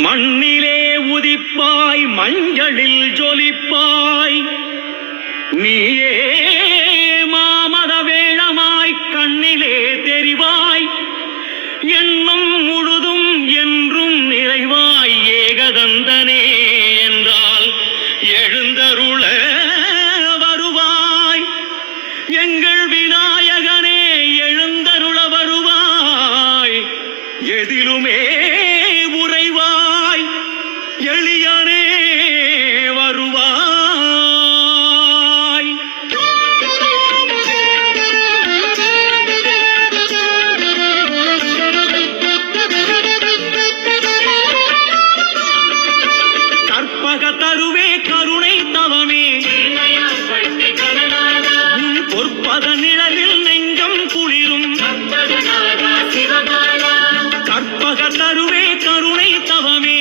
மண்ணிலே உதிப்பாய் மஞ்சளில் ஜொலிப்பாய் நீயே மாமத வேளமாய் கண்ணிலே தெரிவாய் எண்ணம் முழுதும் என்றும் நிறைவாய் ஏகதந்தனே என்றால் எழுந்தருள வருவாய் எங்கள் விநாயகனே எழுந்தருள வருவாய் எதிலுமே உறைவாய் எளியனே வருவாய் கற்பக தருவே கருணை தவமே பொற்பத நிழல்